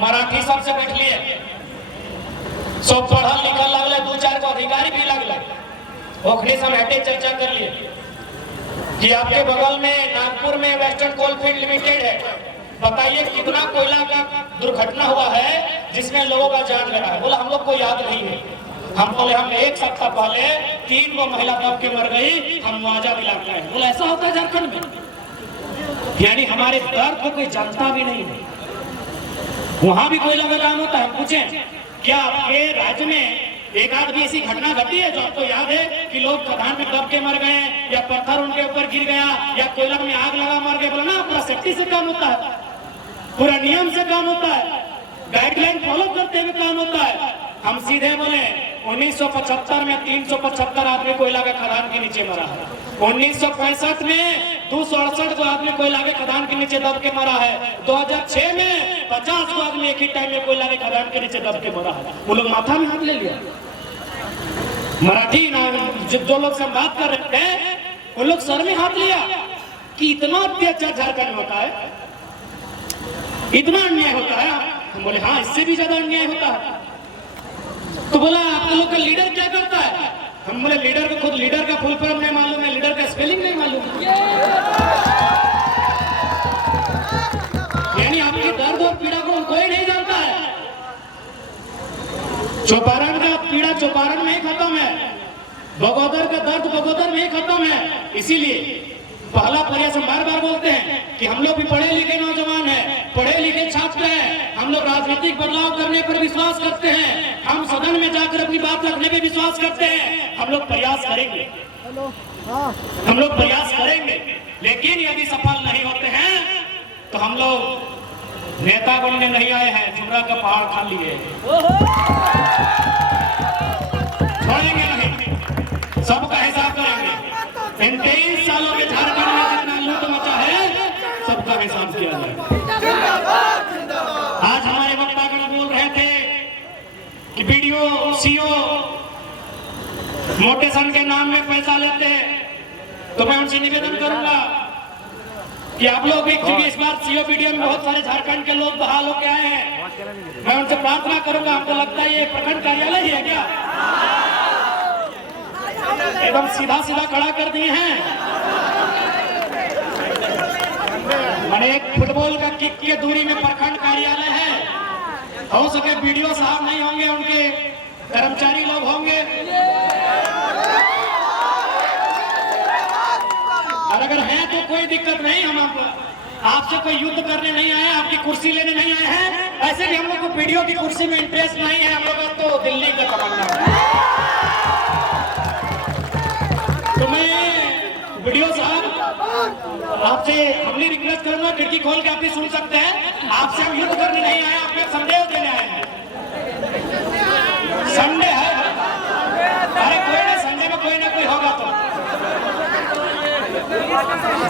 मराठी सबसे बैठ लिए, सब पढ़ल लिखल लगले, दो चार को अधिकारी भी लगले, ओखनी समेटे चर्चा कर लिए कि आपके बगल में नागपुर में वेस्टर्न कोलफील्ड लिमिटेड है, बताइए कितना कोयला का दुर्घटना हुआ है जिसमें लोगों का जान गया है। बोला हम लोग को याद नहीं है। हम बोले हम एक सप्ताह पहले 3 वो महिला दब के मर गई, हम मुआवजा दिलाते हैं। बोला ऐसा होता है झारखंड में? यानी हमारे दर्द को कोई जानता भी नहीं है। वहां भी कोयला का काम होता है। पूछे क्या आपके राज्य में एक आध भी ऐसी घटना घटी है जो आपको याद है कि लोग खदान में दब के मर गए, या पत्थर उनके ऊपर गिर गया, या कोयला में आग लगा मर गए? बोला ना, पूरा सेफ्टी से काम होता है, पूरा नियम से काम होता है, गाइडलाइन फॉलो करते हुए काम होता है। हम सीधे बोले 1975 में 375 आदमी कोयला के खदान के नीचे मरा है। 1965 में 268 को आदमी कोयला के खदान के नीचे दब के मरा है। 2006 में 50 को आदमी एक ही टाइम में कोयला के खदान के नीचे दब के मरा है। वो लोग माथा में हाथ ले लिया। मराठी जो लोग से बात कर रहे थे वो लोग सर में हाथ लिया कि इतना अत्याचार झारखंड होता है, इतना अन्याय होता है। हम बोले हाँ, इससे भी ज्यादा अन्याय होता है। तो बोला आप लोग का लीडर क्या करता है? हम बोले लीडर को खुद लीडर का फुल फॉर्म नहीं मालूम है, लीडर का स्पेलिंग नहीं मालूम। यानी आपकी दर्द और पीड़ा को कोई नहीं जानता है। चौपारण का पीड़ा चौपारण में ही खत्म है, बगोदर का दर्द बगोदर में ही खत्म है। इसीलिए पहला प्रयास हम बार बार बोलते हैं कि हम लोग भी पढ़े लिखे नौजवान हैं, पढ़े लिखे छात्र हैं, हम लोग राजनीतिक बदलाव करने पर विश्वास करते हैं, हम सदन में जाकर अपनी बात रखने पर विश्वास करते हैं। हम लोग प्रयास करेंगे, हम लोग प्रयास करेंगे, लेकिन यदि सफल नहीं होते हैं तो हम लोग नेता बनने नहीं आए हैं, जुमरा का पहाड़ खा लिए, छोड़ेंगे नहीं, सबका हिसाब करेंगे। इन 23 सालों में झारखंड में जितना लूट मचा है सबका हिसाब किया जाए। आज हमारे वक्तागण बोल रहे थे कि बीडीओ सीओ मोटेशन के नाम में पैसा लेते हैं, तो मैं उनसे निवेदन करूंगा कि आप लोग भी, क्योंकि इस बार सीओ बीडीओ में बहुत सारे झारखंड के लोग बहाल होके आए हैं, मैं उनसे प्रार्थना करूंगा, आपको लगता है ये प्रखंड कार्यालय ही है क्या? एकदम सीधा सीधा खड़ा कर दिए हैं। मैंने एक फुटबॉल का किक की दूरी में प्रखंड कार्यालय है। हो सके बीडीओ साहब नहीं होंगे, उनके कर्मचारी लोग होंगे, और अगर है तो कोई दिक्कत नहीं। हम आपसे कोई युद्ध करने नहीं आए, आपकी कुर्सी लेने नहीं आए हैं। ऐसे भी हम लोग को बीडीओ की कुर्सी में इंटरेस्ट नहीं है, हम लोग तो दिल्ली का तमन्ना है। तो मैं वीडियो साहब आपसे हमने रिक्वेस्ट करूंगा, खिड़की खोल के आप भी सुन सकते हैं। आपसे हम युद्ध करने नहीं आए, आपको संदेश देने आए हैं। संडे है, अरे कोई ना, संडे में कोई ना कोई होगा तो।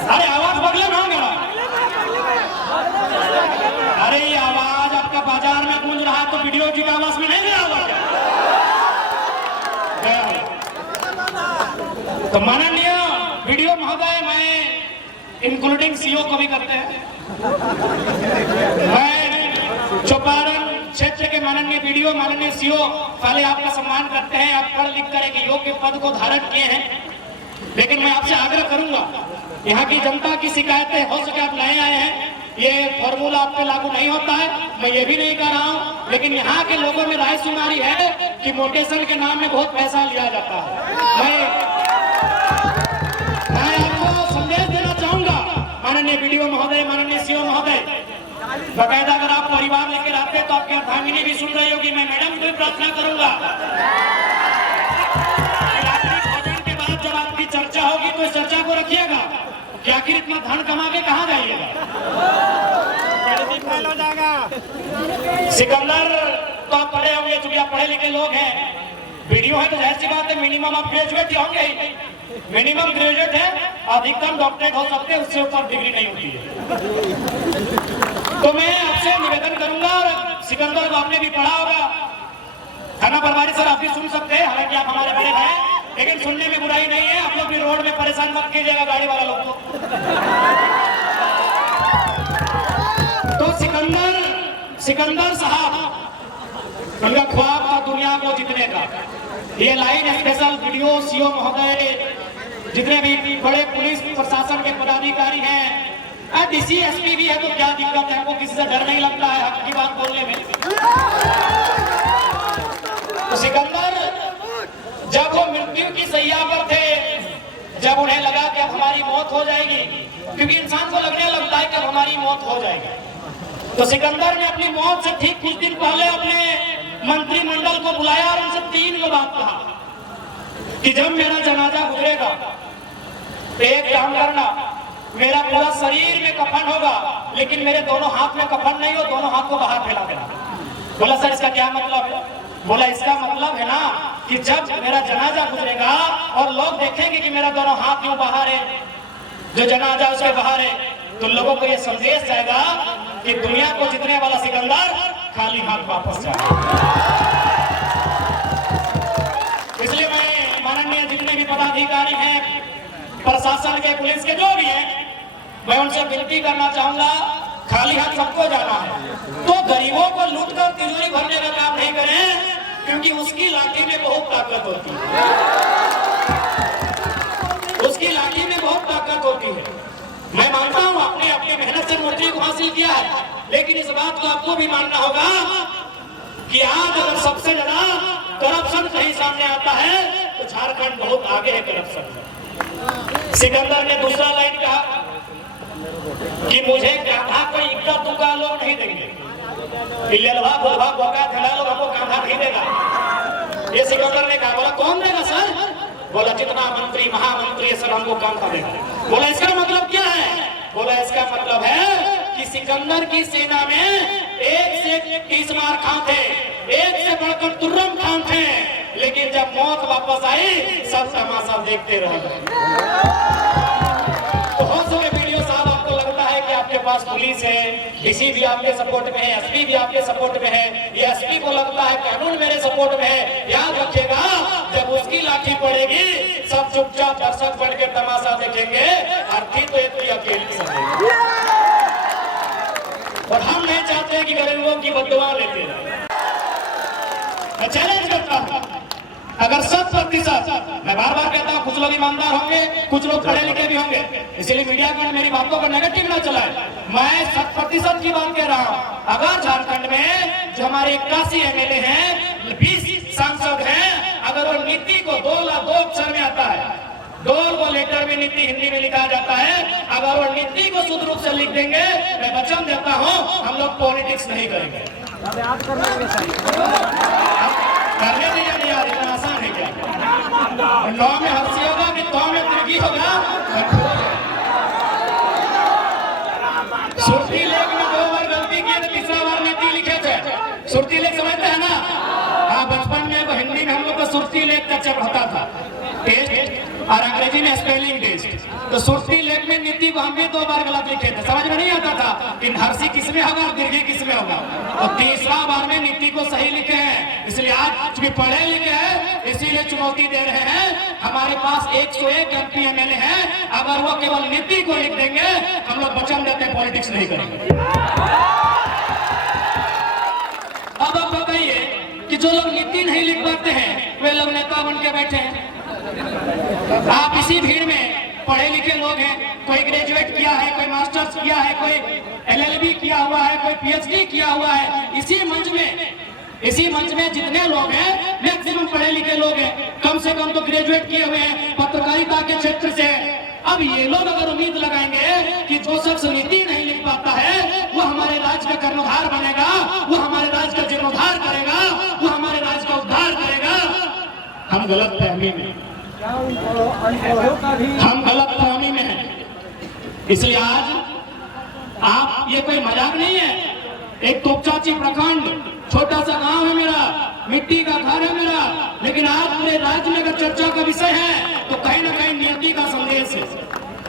अरे आवाज बदले ना होगा। अरे ये आवाज आपका बाजार में गूंज रहा है तो वीडियो की आवाज में नहीं गया होगा। तो माननीय वीडियो महोदय, मैं इंक्लूडिंग सीओ को भी करते हैं, मैं चौपारण क्षेत्र के माननीय वीडियो, माननीय सीओ, पहले आपका सम्मान करते हैं। आप पढ़ लिख कर एक योग्य पद को धारण किए हैं, लेकिन मैं आपसे आग्रह करूंगा, यहाँ की जनता की शिकायतें, हो सके आप नए आए हैं, ये फॉर्मूला आप पे लागू नहीं होता है, मैं ये भी नहीं कह रहा हूँ, लेकिन यहाँ के लोगों में राय सुनारी है कि मोटेशन के नाम में बहुत पैसा लिया जाता है। मैं आपको संदेश देना चाहूंगा, माननीय वीडियो महोदय, माननीय सीओ महोदय, बकायदा अगर आप परिवार लेकर आते तो आपकी अर्धांगिनी भी सुन रही होगी। मैं मैडम को भी प्रार्थना करूंगा, रात्रि भोजन के बाद जब आपकी चर्चा होगी तो इस चर्चा को रखिएगा कि आखिर इतना धन कमा के कहाँ जाइएगा। हो जाएगा। सिकंदर तो आप पढ़े होंगे, चूंकि आप पढ़े लिखे लोग हैं, वीडियो है तो जाहिर सी बात है मिनिमम आप ग्रेजुएट होंगे ही, मिनिमम ग्रेजुएट है, अधिकतम डॉक्टरेट हो सकते हैं, उससे ऊपर डिग्री नहीं होती है। तो मैं आपसे निवेदन करूंगा, और सिकंदर को आपने भी पढ़ा होगा, थाना प्रभारी सर आप भी सुन सकते हैं, हालांकि आप हमारे बड़े हैं, लेकिन सुनने में बुराई नहीं है। आप लोग भी रोड में परेशान मत कीजिएगा गाड़ी वाला लोग को। तो सिकंदर साहब, उनका ख्वाब था दुनिया को जीतने का। ये लाइन स्पेशल वीडियो सीओ महोदय, जितने भी बड़े पुलिस प्रशासन के पदाधिकारी हैं, डीसी एसपी भी है, तो क्या दिक्कत है? वो किसी से डर नहीं लगता है हक की बात बोलने में। तो सिकंदर जब वो मृत्यु की सैया पर थे, जब उन्हें लगा कि अब हमारी मौत हो जाएगी, क्योंकि इंसान को लगने लगता है कि अब हमारी मौत हो जाएगी, तो सिकंदर ने अपनी मौत से ठीक कुछ दिन पहले अपने मंत्रिमंडल को बुलाया और उनसे 3 बात कहा कि जब मेरा जनाजा गुजरेगा, एक काम करना, मेरा पूरा शरीर में कफन होगा, लेकिन मेरे दोनों हाथ में कफन नहीं हो, दोनों हाथ को बाहर फैला देना। बोला सर इसका क्या मतलब है? बोला इसका मतलब है ना कि जब मेरा जनाजा गुजरेगा और लोग देखेंगे कि मेरा दोनों हाथ यूं बाहर है, जो जनाजा उसके बाहर है, तो लोगों को यह संदेश जाएगा कि दुनिया को जीतने वाला सिकंदर खाली हाथ वापस जाएगा। इसलिए मैं माननीय जितने भी पदाधिकारी हैं, प्रशासन के, पुलिस के, जो भी हैं, मैं उनसे विनती करना चाहूंगा, खाली हाथ सबको जाना है, तो गरीबों को लूटकर तिजोरी भरने का काम नहीं करें, क्योंकि उसकी लाठी में बहुत ताकत होती है, उसकी लाठी में बहुत ताकत होती है। मैं मानता हूं आपने अपनी मेहनत से नौकरी को हासिल किया है, लेकिन इस बात को आपको भी मानना होगा कि आज अगर सबसे ज्यादा करप्शन कहीं सामने आता है तो झारखंड बहुत आगे है करप्शन में। सिकंदर ने दूसरा लाइन कहा कि मुझे कांधा कोई इक्का दुक्का लोग नहीं देंगे, पिल्लवा भोगा भोगा धला लोग हमको कांधा नहीं देगा। ये सिकंदर ने कहा। बोला कौन देगा सर? बोला जितना मंत्री महामंत्री सब हमको कांधा देगा। बोला इसका मतलब क्या है? बोला इसका मतलब है कि सिकंदर की सेना में 1 से 30 मार खां थे, 1 से बढ़कर तुर्रम खान थे, लेकिन जब मौत वापस आई सब तमाशा देखते रह गए। बहुत सारे वीडियो साहब, आपको लगता है कि आपके पास पुलिस है, डीसी भी आपके सपोर्ट में है, एसपी भी आपके सपोर्ट में है, ये एसपी को लगता है कानून मेरे सपोर्ट में है। याद रखिएगा, जब उसकी लाठी पड़ेगी सब चुपचाप दर्शक बन के तमाशा देखेंगे, अर्थी तो इतनी अकेली समझेंगे। और हम नहीं चाहते कि गरीबों की बददुआ लेते रहे। मैं चैलेंज करता हूं, अगर 100%, मैं बार बार कहता हूं, कुछ लोग ईमानदार होंगे, कुछ लोग पढ़े लिखे भी होंगे, इसलिए मीडिया को मेरी बातों को नेगेटिव ना चलाए। मैं 100% की बात कह रहा हूं। अगर झारखंड में जो हमारे 81 एमएलए हैं, 20 सांसद हैं, अगर वो नीति को 2 अक्षर में आता है, 2 लेटर में नीति हिंदी में लिखा जाता है, अगर वो नीति को शुद्ध रूप से लिख देंगे, मैं वचन देता हूं हम लोग पॉलिटिक्स नहीं करेंगे। करने दीजिए यार, इतना आसान है क्या? 9 में हर्षी होगा कि 9 में तिरकी होगा? सुरती लेख में 2 बार गलती की तो तीसरा बार नीति लिखे थे। सुरती लेख समझते हैं ना? हाँ, बचपन में हिंदी में हम लोग को सुरती लेख का चढ़ता था टेस्ट, और अंग्रेजी में स्पेलिंग टेस्ट। तो सुरती लेख में नीति को हम भी 2 बार गलत लिखे थे, समझ में नहीं आता था कि हर्षी किसमें होगा और दीर्घी किसमें होगा। तो तीसरा बार में नीति को सही लिखे हैं, इसलिए आज भी पढ़े लिखे हैं, इसीलिए चुनौती दे रहे हैं। हमारे पास 101 एमपी एमएलए हैं, अगर वो केवल नीति को लिख देंगे, हम लोग वचन देते हैं पॉलिटिक्स नहीं करेंगे। अब आप बताइए कि जो लोग नीति नहीं लिख पाते हैं वे लोग नेता बन के बैठे हैं। आप इसी भीड़ में पढ़े लिखे लोग हैं, कोई ग्रेजुएट किया है, कोई मास्टर्स किया है, कोई एलएलबी किया हुआ है, कोई पीएचडी किया हुआ है। इसी मंच में जितने लोग हैं मैक्सिमम पढ़े लिखे लोग हैं, कम से कम तो ग्रेजुएट किए हुए हैं पत्रकारिता के क्षेत्र से। अब ये लोग अगर उम्मीद लगाएंगे कि जो शख्स नीति नहीं लिख पाता है वो हमारे राज्य का कर्णधार बनेगा, वो हमारे राज्य का जीर्णोद्धार करेगा, वो हमारे राज्य का उद्धार करेगा, हम गलत फहमी में हैं। इसलिए आज आप, ये कोई मजाक नहीं है, एक तोपचाची प्रखंड छोटा सा गांव है मेरा, मिट्टी का घर है मेरा, लेकिन आज पूरे राज्य में अगर चर्चा का विषय है तो कहीं ना कहीं नियति का संदेश है,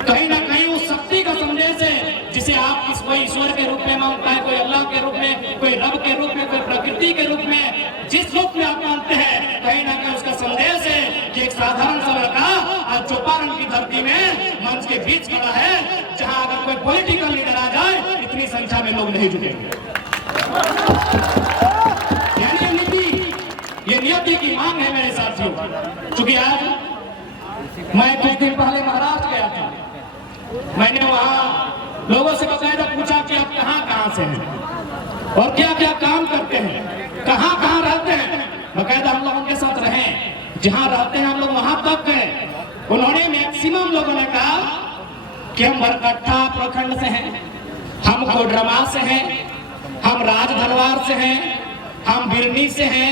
कहीं ना कहीं उस शक्ति का संदेश है जिसे आप कोई ईश्वर के रूप में मानता है, कोई अल्लाह के रूप में, कोई रब के रूप में, कोई प्रकृति के रूप में, जिस रूप में आप मानते हैं, कहीं ना कहीं उसका संदेश है कि एक साधारण सा लड़का आज चौपारण की धरती में मंच के बीच खड़ा है, जहां अगर कोई पॉलिटिकल लीडर आ जाए इतनी संख्या में लोग नहीं जुटेंगे। ये नियति की मांग है मेरे साथियों। क्योंकि आज मैं कुछ दिन पहले महाराष्ट्र गया था, मैंने वहां लोगों से बकायदा पूछा कि आप कहां से हैं और क्या क्या काम करते हैं, कहां रहते हैं। बकायदा हम लोग उनके साथ रहे, जहां रहते हैं हम लोग वहां तक गए। उन्होंने मैक्सिमम लोगों ने कहा कि हम बरकट्ठा प्रखंड से हैं, हम कोडरमा से हैं, हम राजधनवार से हैं, हम बिरनी से हैं,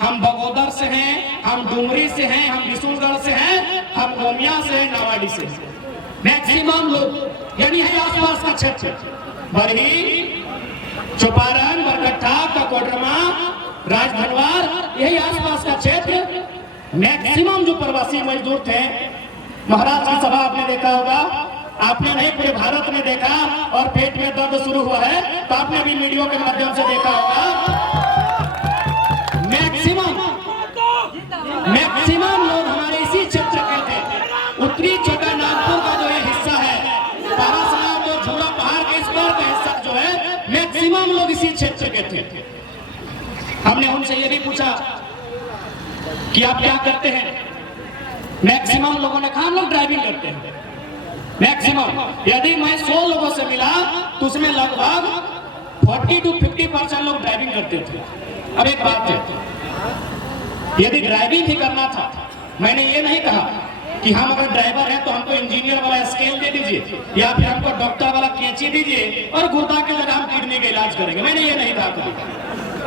हम बगोदर से हैं, हम डुमरी से हैं, हम विशुनगढ़ से हैं, हम गोमिया से हैं, नावाडी से। मैक्सिमम लोग यानी है आसपास का क्षेत्र, बरही, चौपारण, बरकट्ठा, कोडरमा, राजधनवार, यही आसपास का क्षेत्र। मैक्सिमम जो प्रवासी मजदूर थे, महाराष्ट्र की सभा आपने देखा होगा, आपने नहीं पूरे भारत में देखा, और पेट में दर्द शुरू हुआ है तो आपने भी मीडिया के माध्यम से देखा होगा। मैक्सिमम लोग हमारे इसी क्षेत्र के थे। उत्तरी छोटा नागपुर का जो ये हिस्सा है, पारासार और झूला पहाड़ के इस पार का हिस्सा जो है, मैक्सिमम लोग इसी क्षेत्र के थे। हमने उनसे ये भी पूछा कि आप क्या करते हैं। मैक्सिमम लोगों ने कहा हम लोग ड्राइविंग करते हैं। मैक्सिमम यदि मैं 100 लोगों से मिला तो उसमें लगभग 40 to 50% लोग ड्राइविंग करते थे। अब एक बात है, यदि ड्राइविंग ही करना था, मैंने ये नहीं कहा कि हम अगर ड्राइवर हैं तो हमको इंजीनियर वाला स्केल दे दीजिए या फिर हमको डॉक्टर वाला कैंची दीजिए और गुर्दा के जगह हम किडनी का इलाज करेंगे, मैंने ये नहीं कहा।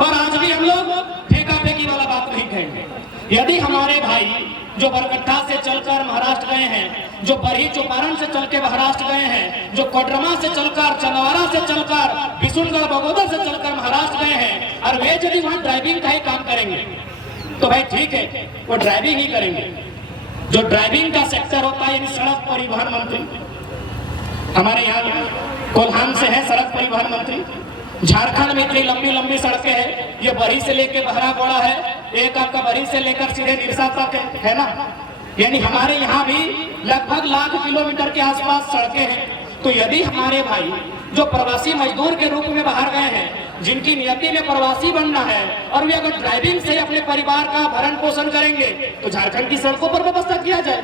और आज भी हम लोग फेंका फेंकी वाला बात नहीं कहेंगे। यदि हमारे भाई जो बरकट्ठा से चलकर महाराष्ट्र गए हैं, जो बरही चौपारण से चल के महाराष्ट्र गए हैं, जो कोडरमा से चलकर, चंदवारा से चलकर, विशुनगढ़, बगोदर से चलकर महाराष्ट्र गए हैं, और वे यदि वहां ड्राइविंग का ही काम करेंगे तो भाई ठीक है, वो ड्राइविंग ही करेंगे। जो ड्राइविंग का सेक्टर होता है, यानी सड़क परिवहन मंत्री, हमारे यहाँ कोल्हान से है सड़क परिवहन मंत्री। झारखंड में इतनी लंबी लंबी सड़कें हैं, ये बरही से लेकर बहरागोड़ा है, एक आपका बरही से लेकर सीधे निरसा तक है ना। यानी हमारे यहाँ भी लगभग लाख किलोमीटर के आसपास सड़कें हैं। तो यदि हमारे भाई जो प्रवासी मजदूर के रूप में बाहर गए हैं, जिनकी नियति में प्रवासी बनना है, और वे अगर ड्राइविंग से अपने परिवार का भरण पोषण करेंगे तो झारखंड की सड़कों पर व्यवस्था किया जाए,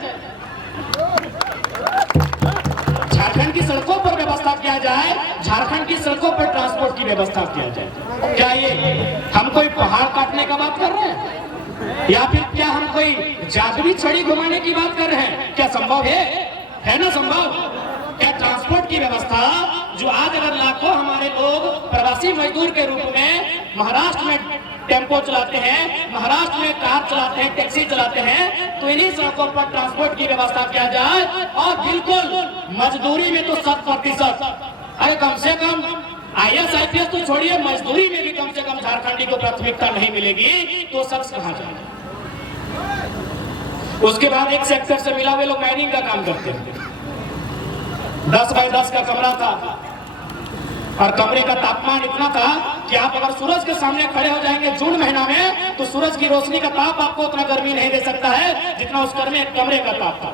झारखंड की सड़कों पर व्यवस्था किया जाए, झारखंड की सड़कों पर ट्रांसपोर्ट की व्यवस्था किया जाए। क्या ये हम कोई पहाड़ काटने का बात कर रहे हैं या फिर क्या हम कोई जादुई छड़ी घुमाने की बात कर रहे हैं? क्या संभव है ना संभव? क्या ट्रांसपोर्ट की व्यवस्था जो आज अगर लाखों हमारे लोग प्रवासी मजदूर के रूप में महाराष्ट्र में टेम्पो चलाते हैं, महाराष्ट्र में कार चलाते हैं, टैक्सी चलाते हैं, तो इन्हीं सड़कों पर ट्रांसपोर्ट की व्यवस्था किया जाए। और बिल्कुल मजदूरी में तो 100%, अरे कम से कम IAS IPS तो छोड़िए, मजदूरी में भी कम से कम झारखंडी को प्राथमिकता नहीं मिलेगी तो शख्स कहाँ जाए। उसके बाद एक सेक्टर से मिला हुए लोग माइनिंग का काम करते हैं। 10 बाय 10 का कमरा था और कमरे का तापमान इतना था कि आप अगर सूरज के सामने खड़े हो जाएंगे जून महीना में तो सूरज की रोशनी का ताप आपको उतना गर्मी नहीं दे सकता है जितना उस कमरे का ताप था।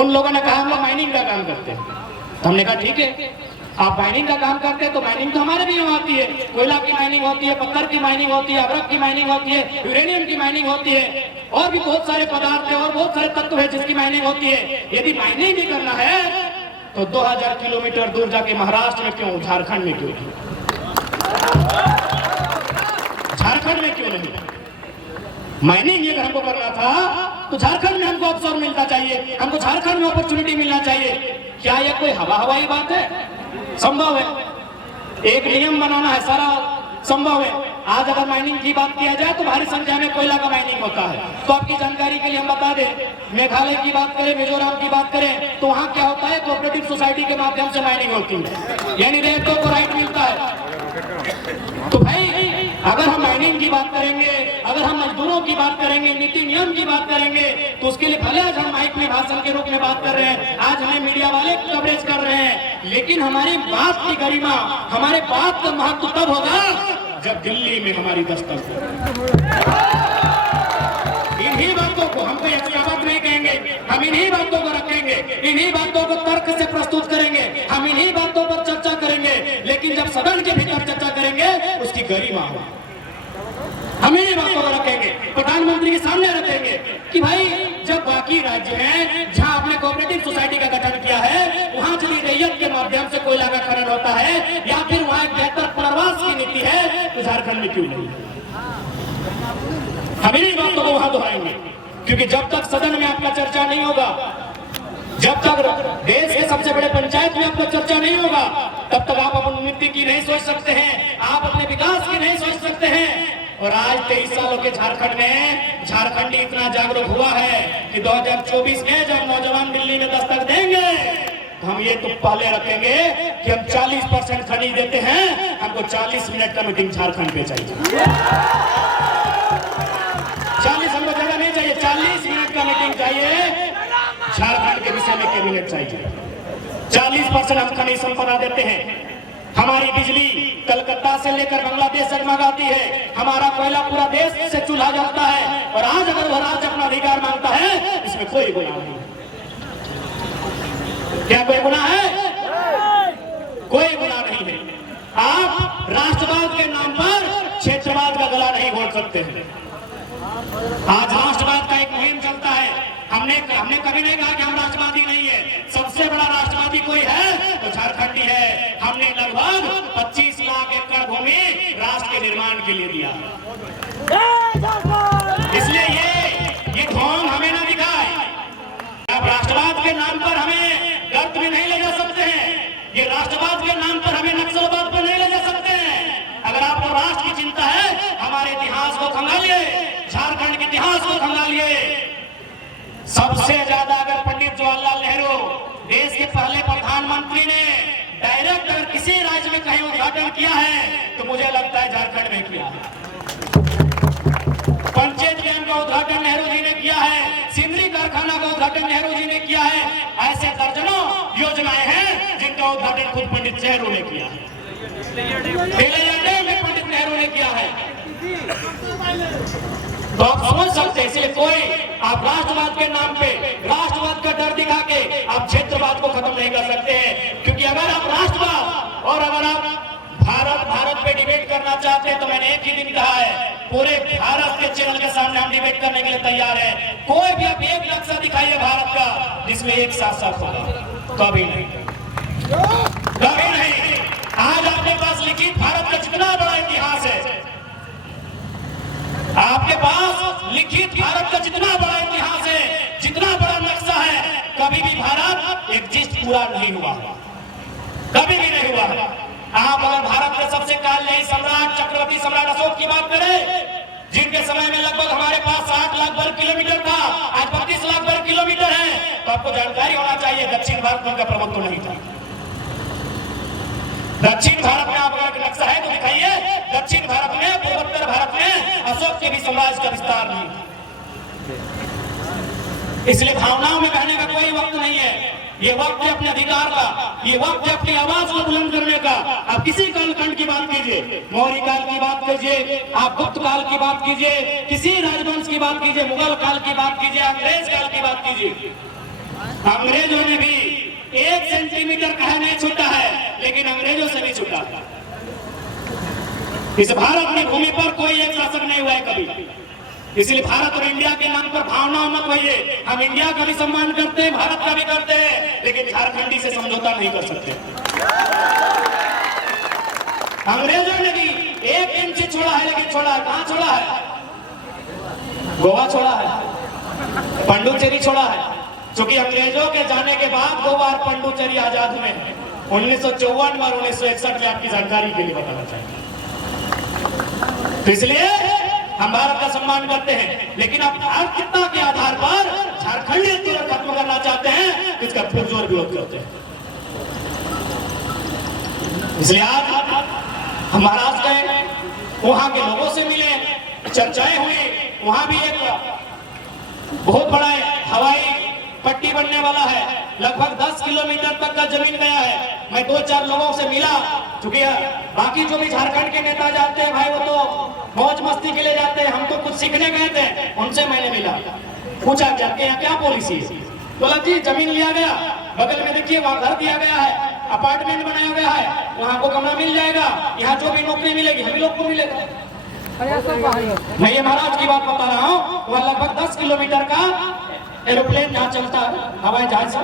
उन लोगों ने कहा हम लोग माइनिंग का काम करते हैं। तो हमने कहा ठीक है, आप माइनिंग का काम करते हैं तो माइनिंग तो हमारे भी यहाँ आती है। कोयला की माइनिंग होती है, पत्थर की माइनिंग होती है, अभ्रक की माइनिंग होती है, यूरेनियम की माइनिंग होती है, और भी बहुत सारे पदार्थ है और बहुत सारे तत्व है जिसकी माइनिंग होती है। यदि माइनिंग भी करना है तो 2000 किलोमीटर दूर जाके महाराष्ट्र में क्यों, झारखंड में क्यों नहीं? झारखंड में क्यों नहीं? माइनिंग अगर हमको करना था तो झारखंड में हमको अवसर मिलना चाहिए, हमको झारखंड में अपॉर्चुनिटी मिलना चाहिए। क्या यह कोई हवाई बात है? संभव है, एक नियम बनाना है, सारा संभव है। आज अगर माइनिंग की बात किया जाए तो भारी संख्या में कोयला का माइनिंग होता है। तो आपकी जानकारी के लिए हम बता दें, मेघालय की बात करें, मिजोरम की बात करें, तो वहाँ क्या होता है, कोऑपरेटिव सोसाइटी के माध्यम से माइनिंग होती है, यानी रेतों को राइट मिलता है। तो भाई अगर हम माइनिंग की बात करेंगे, अगर हम मजदूरों की बात करेंगे, नीति नियम की बात करेंगे, तो उसके लिए भले आज हम माइक में भाषण के रूप में बात कर रहे हैं, आज हमें मीडिया वाले कवरेज कर रहे हैं, लेकिन हमारी बात की गरिमा, हमारे बात का महत्व तब होगा जब दिल्ली में हमारी दस्तक हो। इन्हीं बातों को हम कोई अतियावत नहीं कहेंगे, हम इन्हीं बातों को रखेंगे, इन्हीं बातों को तर्क से प्रस्तुत करेंगे, हम इन्हीं बातों पर चर्चा करेंगे। लेकिन जब सदन के भीतर चर्चा करेंगे गरिमा हो। हम इन बातों को रखेंगे, प्रधानमंत्री के सामने रखेंगे कि भाई जब बाकी राज्य हैं जहां आपने कोऑपरेटिव सोसाइटी का गठन किया है, वहां चली रैयत के माध्यम से कोयला का खनन होता है या फिर वहां एक बेहतर पुनर्वास की नीति है, तो झारखंड में क्यों नहीं? हम इन बातों को वहां दोहराएंगे, क्योंकि जब तक सदन में आपका चर्चा नहीं होगा, जब तक देश के सबसे बड़े पंचायत में आपका चर्चा नहीं होगा, तब तक आप अपनी उन्नति की नहीं सोच सकते हैं, आप अपने विकास की नहीं सोच सकते हैं। और आज 23 सालों के झारखंड में झारखंडी इतना जागरूक हुआ है कि 2024 में जब नौजवान दिल्ली में दस्तक देंगे, तो हम ये तो पहले रखेंगे कि हम 40% खनिज देते हैं, हमको 40 मिनट का मीटिंग झारखंड पे चाहिए। 40 हमको ज्यादा नहीं चाहिए, 40 मिनट का मीटिंग चाहिए। झारखंड के विषय में कैबिनेट चाहिए। 40% हम खनिज संपदा देते हैं। हमारी बिजली कलकत्ता से लेकर बांग्लादेश जगमगाती है, हमारा कोयला पूरा देश से चूल्हा जलता है। और आज अगर वह राज्य अपना अधिकार मांगता है, इसमें कोई गुनाह नहीं। क्या कोई गुनाह है? कोई गुनाह नहीं है। आप राष्ट्रवाद के नाम पर क्षेत्रवाद का गला नहीं घोट सकते हैं। आज राष्ट्रवाद का एक मुहिम चलता है। हमने कभी नहीं कहा कि हम राष्ट्रवादी नहीं है। सबसे बड़ा राष्ट्रवादी कोई है तो झारखंडी है। हमने लगभग 25 लाख एकड़ भूमि राष्ट्र के निर्माण के लिए दिया। इसलिए ये ढोंग हमें ना दिखाए। अब राष्ट्रवाद के नाम पर हमें गर्त में नहीं ले जा सकते हैं। ये राष्ट्रवाद के नाम पर हमें नक्सलवाद पर नहीं ले जा सकते हैं। अगर आपको राष्ट्र की चिंता है, हमारे इतिहास को खंगालिए, झारखंड के इतिहास को खंगालिए। सबसे ज्यादा अगर पंडित जवाहरलाल नेहरू देश के पहले प्रधानमंत्री ने डायरेक्ट अगर किसी राज्य में कहीं उद्घाटन किया है, तो मुझे लगता है झारखंड में किया है। पंचायत डैम का उद्घाटन नेहरू जी ने किया है, सिंदरी कारखाना का उद्घाटन नेहरू जी ने किया है। ऐसे दर्जनों योजनाएं हैं जिनका उद्घाटन खुद पंडित नेहरू ने किया है। डैम में पंडित नेहरू ने किया है। तो आप समझ सकते हैं। इसलिए कोई आप राष्ट्रवाद के नाम पे, राष्ट्रवाद का डर दिखा के आप क्षेत्रवाद को खत्म नहीं कर सकते हैं। क्योंकि अगर आप राष्ट्रवाद और अगर आप भारत पे डिबेट करना चाहते हैं, तो मैंने एक ही दिन कहा है, पूरे भारत के चैनल के सामने हम डिबेट करने के लिए तैयार है। कोई भी आप एक नक्शा दिखाइए भारत का जिसमें एक साथ साथ होगा, कभी नहीं, कभी नहीं। आज आपके पास लिखित भारत का जितना बड़ा इतिहास है, आपके पास लिखित भारत का जितना बड़ा इतिहास है, जितना बड़ा नक्शा है, कभी भी भारत एग्जिस्ट पूरा नहीं हुआ, कभी भी नहीं हुआ। आप अगर भारत के सबसे कालजयी सम्राट चक्रवर्ती सम्राट अशोक की बात करें, जिनके समय में लगभग हमारे पास 60 लाख वर्ग किलोमीटर था, आज 32 लाख वर्ग किलोमीटर है, तो आपको जानकारी होना चाहिए दक्षिण भारत में उनका प्रभुत्व नहीं था। दक्षिण भारत में आप अगर नक्शा है तो दिखाइए, दक्षिण भारत में, पूर्वोत्तर भारत में अशोक के भी साम्राज्य का विस्तार नहीं था। इसलिए भावनाओं में बहने का कोई वक्त नहीं है। ये वक्त है अपने अधिकार का, ये वक्त है अपनी आवाज को बुलंद करने का। आप किसी कालखंड की बात कीजिए, मौर्य काल की बात कीजिए, आप गुप्त काल की बात कीजिए, किसी राजवंश की बात कीजिए, मुगल काल की बात कीजिए, अंग्रेज काल की बात कीजिए। अंग्रेजों ने भी 1 सेंटीमीटर कहा नहीं छूटा है, लेकिन अंग्रेजों से भी छूटा। इस भारत की भूमि पर कोई एक शासक नहीं हुआ है कभी। इसलिए भारत और इंडिया के नाम पर भावना मत होइए। हम इंडिया का भी सम्मान करते हैं, भारत का भी करते हैं, लेकिन झारखंडी से समझौता नहीं कर सकते। अंग्रेजों ने भी 1 इंच छोड़ा है, लेकिन छोड़ा है कहां छोड़ा है? गोवा छोड़ा है, पांडुचेरी छोड़ा है। क्योंकि अंग्रेजों के जाने के बाद 2 बार पांडुचेरी आजाद हुए, 1954 और 1961 में, आपकी जानकारी के लिए बताना चाहिए। तो इसलिए हम भारत का सम्मान करते हैं, लेकिन आप भारतीयता के आधार पर झारखंडी खत्म करना चाहते हैं, इसका पुरजोर विरोध करते हैं। इसलिए आज हम महाराष्ट्र गए, वहां के लोगों से मिले, चर्चाएं हुई। वहां भी एक बहुत बड़ा हवाई पट्टी बनने वाला है, लगभग 10 किलोमीटर तक का जमीन गया है। मैं 2-4 लोगों से मिला, क्योंकि बाकी जो भी झारखंड के नेता जाते हैं भाई, वो तो मौज मस्ती के लिए जाते हैं, हम तो कुछ सीखने गए थे। उनसे मैंने मिला, पूछा जाके यहाँ क्या पॉलिसी है? बोला जी जमीन लिया गया, बगल में देखिए वहां घर दिया गया है, अपार्टमेंट बनाया गया है, वहाँ को कमरा मिल जाएगा, यहाँ जो भी नौकरी मिलेगी हम लोग को मिलेगा। मैं ये महाराज की बात बता रहा हूँ। वह लगभग 10 किलोमीटर का एरोप्लेन यहाँ चलता है, हवाई जहाज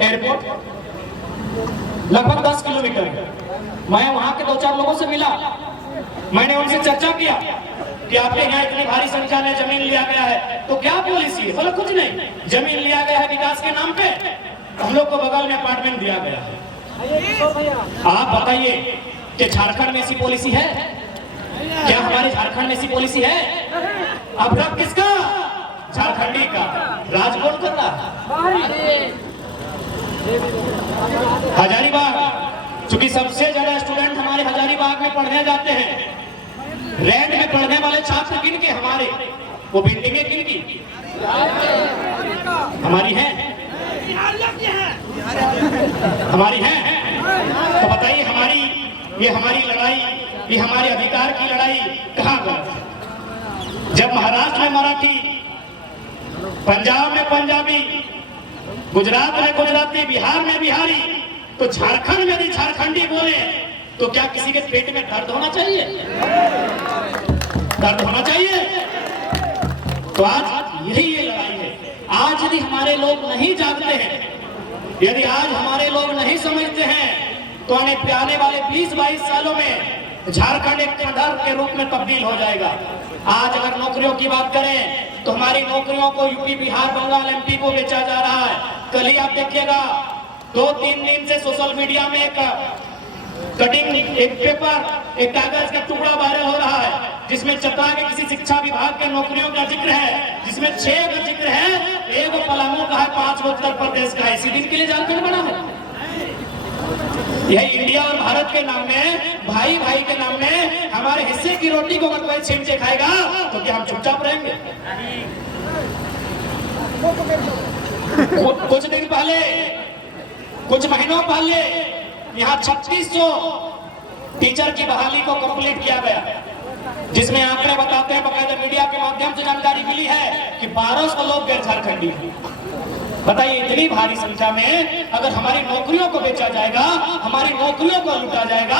एयरपोर्ट लगभग 10 किलोमीटर। मैं वहाँ के 2-4 लोगों से मिला, मैंने उनसे चर्चा किया कि आपके यहाँ इतनी भारी संख्या में जमीन लिया गया है तो क्या पॉलिसी है? बोला कुछ नहीं, जमीन लिया गया है विकास के नाम पे, हम लोग को बगल में अपार्टमेंट दिया गया है। आप बताइए कि झारखंड में ऐसी पॉलिसी है क्या? हमारे झारखंड में ऐसी पॉलिसी है? अब रब किसका? झारखंडी का। राज कौन कर रहा? हजारीबाग, चूंकि सबसे ज्यादा स्टूडेंट हमारे हजारीबाग में पढ़ने जाते हैं, रैंक में पढ़ने वाले छात्र किन के? हमारे। वो बिल्डिंगें किन की? हमारी हैं, हमारी हैं। तो बताइए हमारी लड़ाई, ये हमारे अधिकार की लड़ाई कहाँ गई? जब महाराष्ट्र में मराठी, पंजाब में पंजाबी, गुजरात में गुजराती, बिहार में बिहारी, तो झारखंड में यदि झारखंडी बोले तो क्या किसी के पेट में दर्द होना चाहिए? दर्द होना चाहिए। तो आज यही ये लड़ाई है। आज यदि हमारे लोग नहीं जागते हैं, यदि आज हमारे लोग नहीं समझते हैं, तो आने वाले 20-22 सालों में झारखंड एक खंडहर के रूप में तब्दील हो जाएगा। आज अगर नौकरियों की बात करें तो हमारी नौकरियों को यूपी, बिहार, बंगाल, एमपी को बेचा जा रहा है। कल ही आप देखिएगा, 2-3 दिन से सोशल मीडिया में एक कटिंग, एक पेपर, एक कागज का टुकड़ा वायरल हो रहा है, जिसमें चतरा के किसी शिक्षा विभाग के नौकरियों का जिक्र है, जिसमें 6 का जिक्र है, 1 पलामू का है, 5 उत्तर प्रदेश का है। इसी दिन के लिए झारखंड बना है। यह इंडिया और भारत के नाम में, भाई भाई के नाम में हमारे हिस्से की रोटी को अगर कोई छीन से खाएगा तो क्या हम चुपचाप रहेंगे? कुछ दिन पहले, कुछ महीनों पहले यहाँ 3600 टीचर की बहाली को कंप्लीट किया गया, जिसमें आंकड़े बताते हैं, बकायदा मीडिया के माध्यम से जानकारी मिली है कि 1200 लोग गैर झारखंडी हैं। बताइए, इतनी भारी संख्या में अगर हमारी नौकरियों को बेचा जाएगा, हमारी नौकरियों को लूटा जाएगा,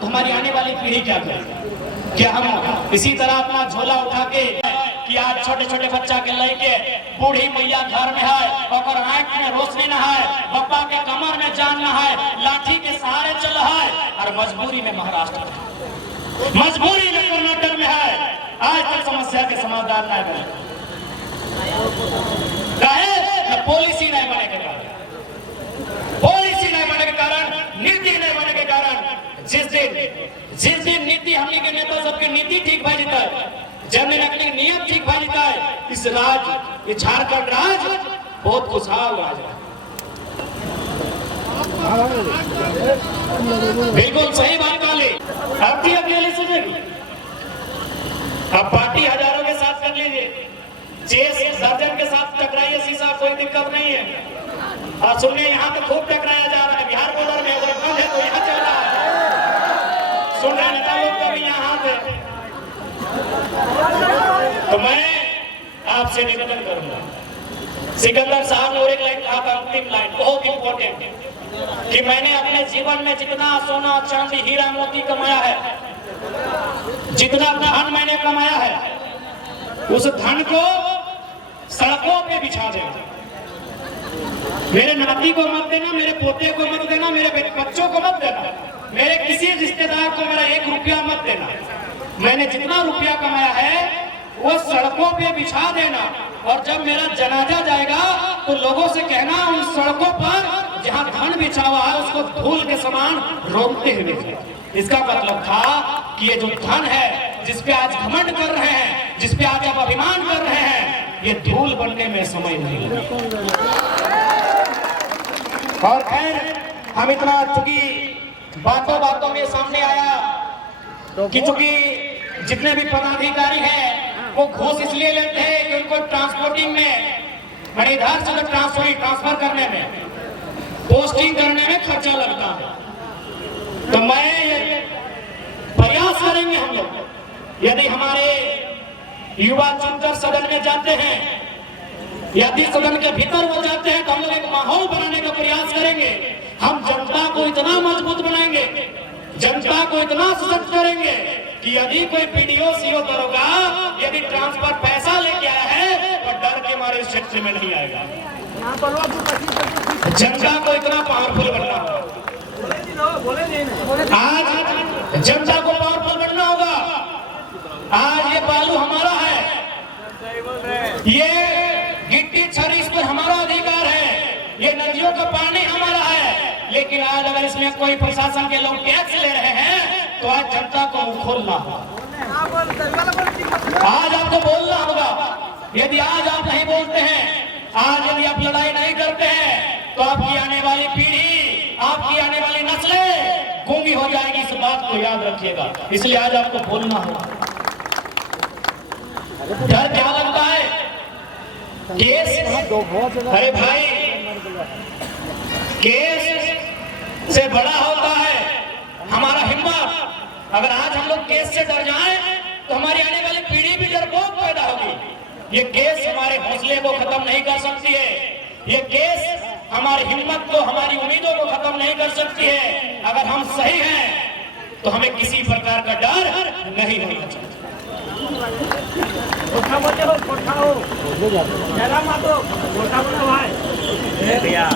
तो हमारी आने वाली पीढ़ी क्या करेगी? क्या हम इसी तरह अपना झोला उठा के कि आज छोटे छोटे बच्चा के लेके बूढ़ी मैया घर में है, और आंख में रोशनी न है, पप्पा के कमर में जान न है, लाठी के सहारे चल है, और मजबूरी में महाराष्ट्र में, मजबूरी में कर्नाटक में है, आज तक समस्या के समाधान नहीं बने। पॉलिसी नहीं बने के कारण, पॉलिसी नहीं बने के कारण, नीति नहीं बने के कारण, जिस दिन नीति हमने के नेता सबके नीति ठीक भाई जीता है, जननायक नियम ठीक भाई जीता है, इस राज्य, ये झारखंड राज्य बहुत खुशहाल राज्य है। बिल्कुल सही बात काली, अब की अकेले सुनेगी। अब पार्टी हजारों के साथ कर लीजिए, 6 दर्जन के साथ टकराइए, शीशा कोई दिक्कत नहीं है। और सुनिए, यहाँ तो खूब टकराया जा रहा है, बिहार बॉर्डर में अगर बंद है तो यहाँ चल रहा है, सुन रहे नेता लोग का भी यहाँ हाथ है। तो मैं आपसे निवेदन करूंगा, सिकंदर साहब ने और एक लाइन कहा था, अंतिम लाइन बहुत इंपॉर्टेंट, कि मैंने अपने जीवन में जितना सोना, चांदी, हीरा, मोती कमाया है, जितना धन मैंने कमाया है, उस धन को सड़कों पे बिछा देना। मेरे नाती को मत देना, मेरे पोते को मत देना, मेरे बच्चों को मत देना, मेरे किसी रिश्तेदार को मेरा 1 रुपया मत देना। मैंने जितना रुपया कमाया है वो सड़कों पे बिछा देना, और जब मेरा जनाजा जाएगा तो लोगों से कहना, उन सड़कों पर जहां धन बिछा हुआ है उसको धूल के समान रोकते हुए। इसका मतलब था कि ये जो धन है, जिसपे आज घमंड कर रहे हैं, जिसपे आज आप अभिमान कर रहे हैं, ये धूल बनने में समय नहीं लगेगा। और खैर, हम इतना, चूंकि बातों बातों में सामने आया कि चूंकि जितने भी पदाधिकारी हैं वो घूस इसलिए लेते हैं कि उनको ट्रांसपोर्टिंग में, मैंने इधर से ट्रांसफर करने में, पोस्टिंग करने में खर्चा लगता है। तो मैं प्रयास करेंगे हम लोग, यदि हमारे युवा चुनकर सदन में जाते हैं, यदि सदन के भीतर वो जाते हैं, तो हम लोग एक माहौल बनाने का प्रयास करेंगे। हम जनता को इतना मजबूत बनाएंगे, जनता को इतना सशक्त करेंगे कि यदि कोई पीडीओ सीओ दरोगा यदि ट्रांसफर पैसा लेके आया है तो डर के मारे इस क्षेत्र में नहीं आएगा। जनता को इतना पावरफुल बनना होगा, आज जनता को पावरफुल बनना होगा। आज ये बालू हमारा है, ये गिट्टी छरी इस पर हमारा अधिकार है, ये नदियों का पानी हमारा है। लेकिन आज अगर इसमें कोई प्रशासन के लोग टैक्स ले रहे हैं तो आज जनता को मुंह खोलना होगा, आज आपको बोलना होगा। यदि आज आप नहीं बोलते हैं, आज यदि आप लड़ाई नहीं करते हैं तो आपकी आने वाली पीढ़ी, आपकी आने वाली नस्लें गूंगी हो जाएगी। इस बात को याद रखिएगा, इसलिए आज आपको बोलना होगा। डर क्या लगता है? केस, अरे भाई केस से बड़ा होता है हमारा हिम्मत। अगर आज हम लोग केस से डर जाएं तो हमारी आने वाली पीढ़ी भी डरपोक पैदा होगी। ये केस हमारे हौसले को खत्म नहीं कर सकती है, ये केस हमारी हिम्मत को, हमारी उम्मीदों को खत्म नहीं कर सकती है। अगर हम सही हैं तो हमें किसी प्रकार का डर नहीं होना चाहिए। भैया